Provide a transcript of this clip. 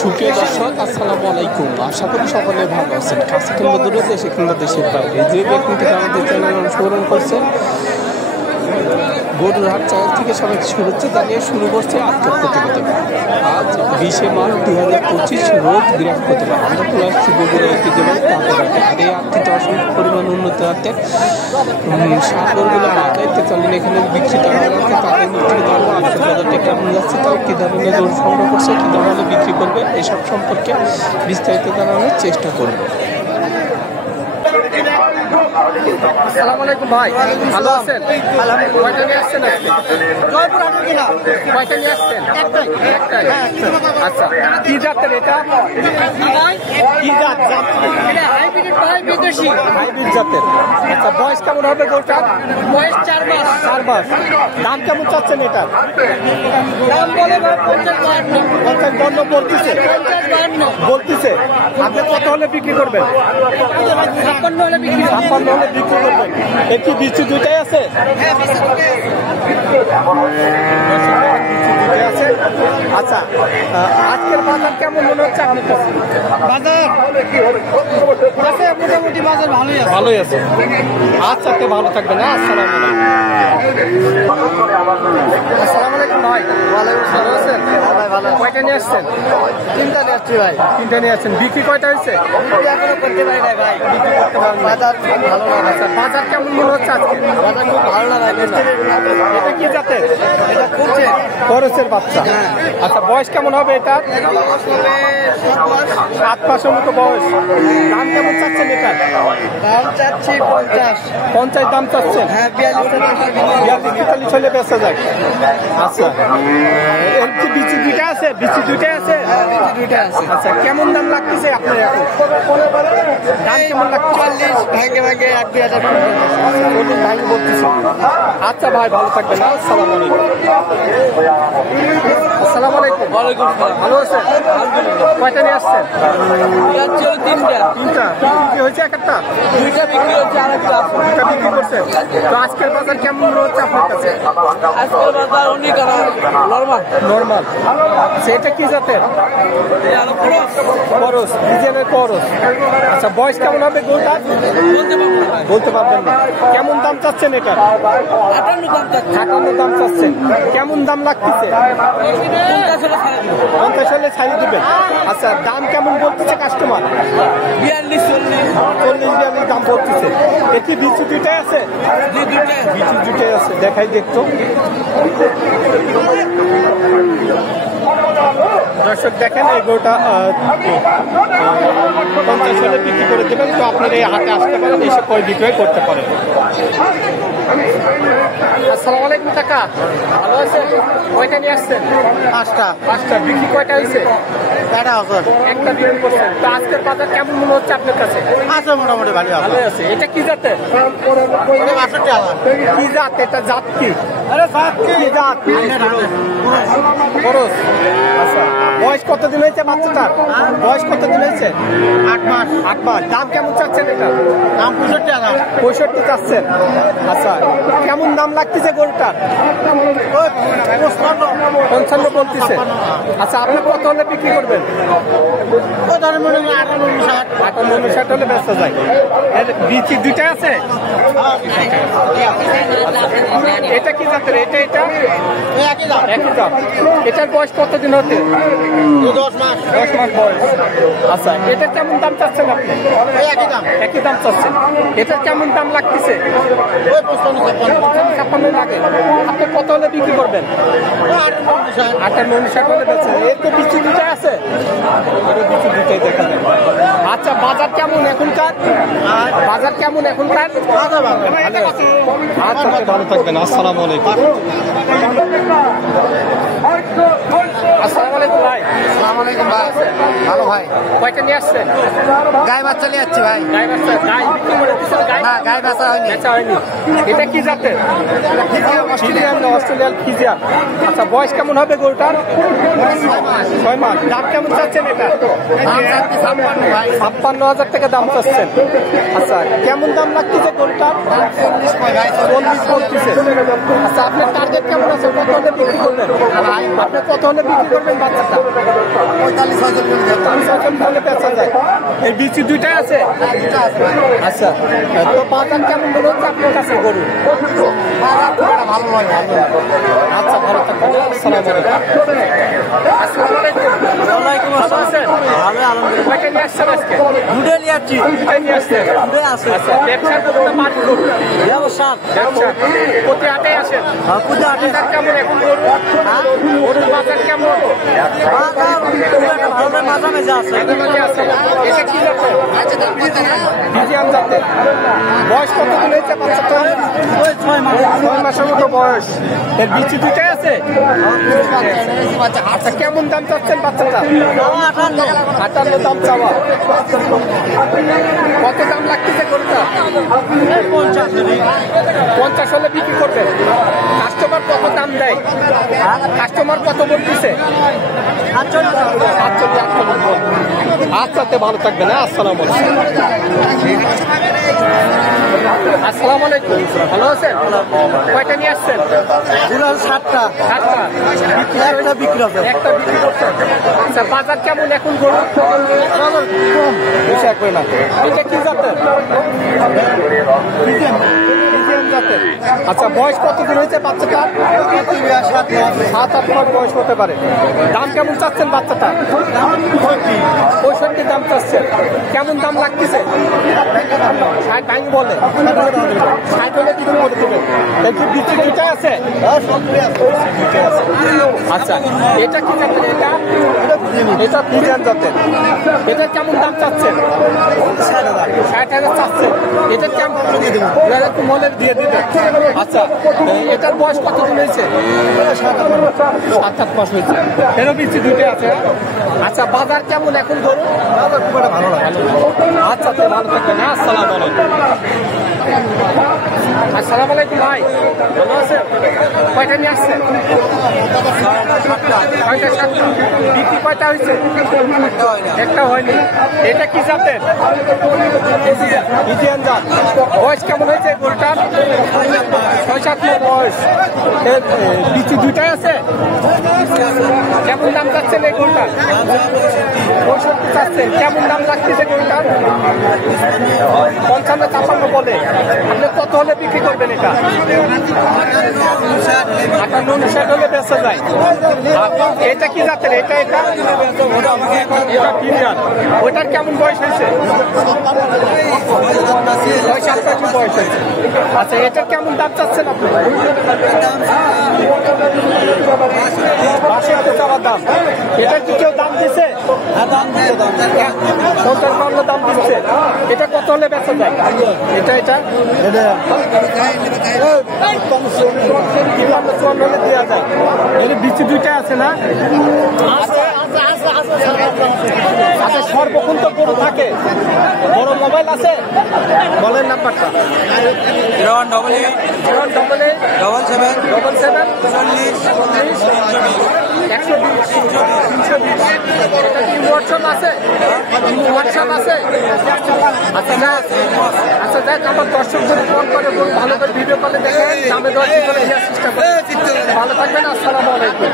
সুপ্রিয় দর্শক, আসসালামু আলাইকুম। আশা করি সকলে ভালো আছেন। কাছে কিংবা দূরে, দেশে কিংবা দেশের বাইরে যে ব্যক্তি থেকে আমাদের চ্যানেল অনুসরণ করছেন, গরুরহাট চ্যানেল থেকে সবাইকে শুভেচ্ছা জানিয়ে শুরু করছে আজকের প্রতিবেদন। আজ 20 মার্চ 2025 রোজ বৃহস্পতিবার। আমরা চলে আসছি বগুড়া ঐতিহ্যবাহী তাঁতেরহাটে। আর এই হাটটিতে অসংখ্য পরিমাণ উন্নত জাতের সার গরুগুলো পাওয়া যায়। তো চলেন এখানে বিক্রি করা যাচ্ছে, তাদের বিক্রি জানবো আজকের বাজারটা কেমন যাচ্ছে, তাও কী ধরনের গরু সংগ্রহ করছে, কী ধরনের বিক্রি করবে, এসব সম্পর্কে বিস্তারিত জানানোর চেষ্টা করবো। আসসালামু আলাইকুম ভাই, ভালো আছেন? কয়টা নিয়ে আসছেন আজকে? কয়টা নিয়ে আসছেন? একটাই। আচ্ছা, কি জাতের এটা? কি জাত? হাইব্রিড জাতের। আচ্ছা, বয়স কেমন হবে গরুটার? বয়স 4 মাস। 4 মাস। দাম কেমন চাচ্ছেন এটা? দাম বলে 55 বলতেছে। আপনি কত হলে বিক্রি করবেন? 56 হলে বিক্রি হবে। 56 হলে বিক্রি করবেন। একটি বিচি দুইটাই আছে? হ্যাঁ, বেশি করে। আছে। আচ্ছা, আজকের বাজার কেমন মনে হচ্ছে আপনার কাছে? বাজার আছে, মোটামুটি বাজার ভালোই আছে। ভালোই আছে। আচ্ছা, তে ভালো থাকবেন। আসসালামু আলাইকুম। আসসালামু আলাইকুম ভাই, ভালো আছেন? ভাই ভালো। কয়টা নিয়ে আসছেন? 3টা নিয়ে আসছি ভাই। 3টা নিয়ে আসছেন। বিক্রি কয়টা হয়েছে? এখনো করতে পারি নাই ভাই। বিক্রি করতে পারেন না। বাজার ভালো না। আচ্ছা, বাজার কেমন মনে হচ্ছে আজকে? বাজার খুব ভালো না ভাই। এটা কি জাতের? এটা খুবছে খরচের বাচ্চা। আচ্ছা, বয়স কেমন হবে এটা? 7 মাসের মতো বয়স। দাম কেমন চাচ্ছেন এটা? দাম চাচ্ছি 50। 50 দাম চাচ্ছেন? হ্যাঁ, 42-43 হলে বেচা যায়। আচ্ছা, এর কি বিচি দুইটা আছে? বিচি দুইটাই আছে? হ্যাঁ, দুইটা আছে। আচ্ছা, কেমন দাম লাগতেছে আপনার এখন? দাম কেমন লাগছে? 40 ভাগে 1-2 হাজার ভাই বলতেছে। আচ্ছা ভাই, ভালো থাকবেন। আসসালামু আলাইকুম। আসসালামু আলাইকুম। ওয়ালাইকুম আসসালাম। ভালো আছেন? আলহামদুলিল্লাহ। কয়টা নিয়ে আসছেন? যাচ্ছে 3টা। 3টা। বিক্রি হয়েছে একটা? 2টা বিক্রি হচ্ছে, আরেকটা আছে। 2টা বিক্রি করছেন। তো আজকের বাজার কেমন মনে হচ্ছে আপনার কাছে? আজকের বাজার অনেক নরমাল। নর্মাল। সেটা কি জাতের? করস, ডিজেলের করস। আচ্ছা, বয়স কেমন হবে গরুটা? বলতে পারবেন না। কেমন দাম চাচ্ছেন এটা? 58 দাম চাচ্ছেন। কেমন দাম লাগতেছে? 50 হলে ছাড়িয়ে দিবেন। আচ্ছা, দাম কেমন বলতেছে কাস্টমার? 40-42 দাম বলতেছে। এটি বিচি দুইটাই আছে? বিচি দুইটাই আছে। দেখাই দেখতো। দর্শক দেখেন, এই গরুটা 50 হলে বিক্রি করে দেবেন। তো আপনারা এই হাটে আসতে পারেন, এসে ক্রয় বিক্রয় করতে পারেন। আসসালামু আলাইকুম কাকা, ভালো আছেন? কয়টা নিয়ে আসছেন? 5টা। বিক্রি কয়টা হয়েছে? 1,000 একটা বিক্রি করছেন। তো আজকের বাজার কেমন মনে হচ্ছে আপনার কাছে? আছে, মোটামুটি ভালো আছে। ভালো আছে। এটা কি জাতের? 62,000। কি জাত? এটা জাত কি? আরে সাত কি জাত? খরচ। আচ্ছা, বয়স কতদিন হয়েছে বাচ্চাটার? বয়স কতদিন হয়েছে? 8 মাস। 8 মাস। দাম কেমন চাচ্ছেন এটা? দাম 65,000। 65 চাচ্ছেন। আচ্ছা, কেমন দাম লাগতেছে গরুটার? 55 বলতেছে। আচ্ছা, আপনি কত হলে বিক্রি করবেন? 58-60 হলে বেচা যায়। এর বিচি দুইটা আছে? এটা কি জাতের? এটা একই দাম। এটার বয়স কতদিন হতে? 10 মাস। 10 মাস বয়স। আচ্ছা, এটার কেমন দাম চাচ্ছেন আপনি? একই দাম চাচ্ছেন। এটার কেমন দাম লাগতেছে? 55 লাগে। আপনি কত হলে বিক্রি করবেন? 58-60 হলে বেচা যায়। এর তো বিচি দুইটা আছে? এর বিচি দুইটাই দেখা যায়। আচ্ছা, বাজার কেমন এখনকার? বাজার কেমন এখনকার? আচ্ছা, ভালো থাকবেন। আসসালামু আলাইকুম। আসসালামু আলাইকুম ভাই। আসসালামু আলাইকুম ভাই। ভালো ভাই। কয়টা নিয়ে আসছেন? গায়ে বাচ্চা নিয়ে যাচ্ছি ভাই। গাই বাচ্চা। গাই বিক্রি করে দিচ্ছেন? গাই না, গায়ে বাচ্চা হয়নি। বেচা হয়নি। এটা কি জাতের? Australian Friesian. আচ্ছা, বয়স কেমন হবে গরুটার? 6 মাস। দাম কেমন চাচ্ছেন এটা? 56,000 টাকা দাম চাচ্ছেন। আচ্ছা, কেমন দাম লাগতেছে গরুটার? 40 বলতেছে। আচ্ছা, আপনার টার্গেট কেমন আছে? কত হলে বিক্রি করবেন? আপনি কত হলে বিক্রি করবেন বাচ্চাটা? 45-46 হলে বেচা যায়। এই বিচি দুইটাই আছে। আচ্ছা, তো বাজার কেমন মনে হচ্ছে আপনার কাছে গরু? ভালো নয়। আচ্ছা, ভালো থাকবেন। আসসালামু আলাইকুম। ওয়ালাইকুম ভালো আছেন? ভালো আলহামদুলিল্লাহ। কয়টা নিয়ে আসছেন আজকে? দুটো নিয়ে যাচ্ছি। দুটাই নিয়ে আসছেন? দুটোই আছে। আচ্ছা, ব্যবসার জন্য মাটি গরু। ব্যবসা ব্যবসা প্রতি হাটে আসেন? পূজা হাটে বাজার কেমন এখন গরু? গরুর বাজার কেমন? ভালো মাঝামাঝি আছে। মাঝামাঝি আছে। এটা কি জাতের? ফ্রিজিয়ান জাতের। বয়স কত দিন হয়েছে বাচ্চাটার? 6 মাসের মতো বয়স। এর বিচি দুইটাই আছে? আচ্ছা, কেমন দাম চাচ্ছেন বাচ্চাটা? 58 দাম চাওয়া। কত দাম লাগতেছে গরুটা? 50 হলে বিক্রি করবেন। কাস্টমার কত দাম দেয়? কাস্টমার কত বলতেছে? 48। আচ্ছা, ভালো থাকবেন। আসসালামু আলাইকুম। আসসালামু আলাইকুম। ভালো আছেন? কয়টা নিয়ে আসছেন? 7টা। 7টা। একটা বিক্রি হবে। একটা বিক্রি করছেন। আচ্ছা, বাজার কেমন এখন গরু? বেশি একবার না। এটা কি জাতের? ফ্রিজিয়ান জাতের। আচ্ছা, বয়স কতদিন হয়েছে বাচ্চাটা? 7-8 মাস বয়স হতে পারে। দাম কেমন চাচ্ছেন বাচ্চাটা? 65 দাম চাচ্ছেন। কেমন দাম লাগতেছে? 60 ভাঙ বলে। 60 হলে বিক্রি করে দেবেন। কিন্তু বিচি দুইটা আছে? আচ্ছা, এটা কি জাতের? এটা ফ্রিজিয়ান জাতের। এটা কেমন দাম চাচ্ছেন? 60,000 চাচ্ছেন। এটা কেমন একটু মলের দিয়ে দিবেন। আচ্ছা, এটার বয়স কতদিন হয়েছে? 7-8 মাস হয়েছে। এরও বিচি দুইটা আছে। আচ্ছা, বাজার কেমন এখন গরু? বাজার খুব একটা ভালো লাগে। আচ্ছা, তো ভালো থাকবেন। আসসালামু আলাইকুম। আসসালামু আলাইকুম ভাই, ভালো আছেন? কয়টা নিয়ে আসছেন? কয়টা? 7টা। বিক্রি কয়টা হয়েছে? একটা হয়নি। এটা কি জাতের? ফ্রিজিয়ান জাত। বয়স কেমন হয়েছে গরুটার? 6-7 মাস বয়স। বিচি দুইটাই আছে? কেমন দাম চাচ্ছেন এই গরুটার? 65 চাচ্ছেন। কেমন দাম লাগতেছে গরুটার? 55-56 বলে। আপনি কত হলে বিক্রি করবেন এটা? 58-59 হলে বেচা যায়। এটা কি জাতের? এটা ফ্রিজিয়ান। ওইটার কেমন বয়স হয়েছে? 6-7 মাস বয়স হয়েছে। আচ্ছা, এটার কেমন দাম চাচ্ছেন আপনি? 82 চাওয়ার দাম। এটা কি কেউ দাম দিছে? 50-52 দাম দিচ্ছে। এটা কত হলে বেচা যায়? এটা 54 হলে দেওয়া যায়। এর বিচি দুইটা আছে না? আচ্ছা, সর্বক্ষণ তো গরু থাকে। বড় মোবাইল আছে? বলেন নাম্বারটা। 0-8-8-7-7-120 হোয়াটসঅ্যাপ আছে? হোয়াটসঅ্যাপ আছে? আচ্ছা, দেখ আমার দর্শকদের ফোন করে গরু ভালো করে ভিডিও কলে দেখে দামে দর ঠিক করে দেওয়ার চেষ্টা করি। ভালো থাকবেন। আসসালামু আলাইকুম।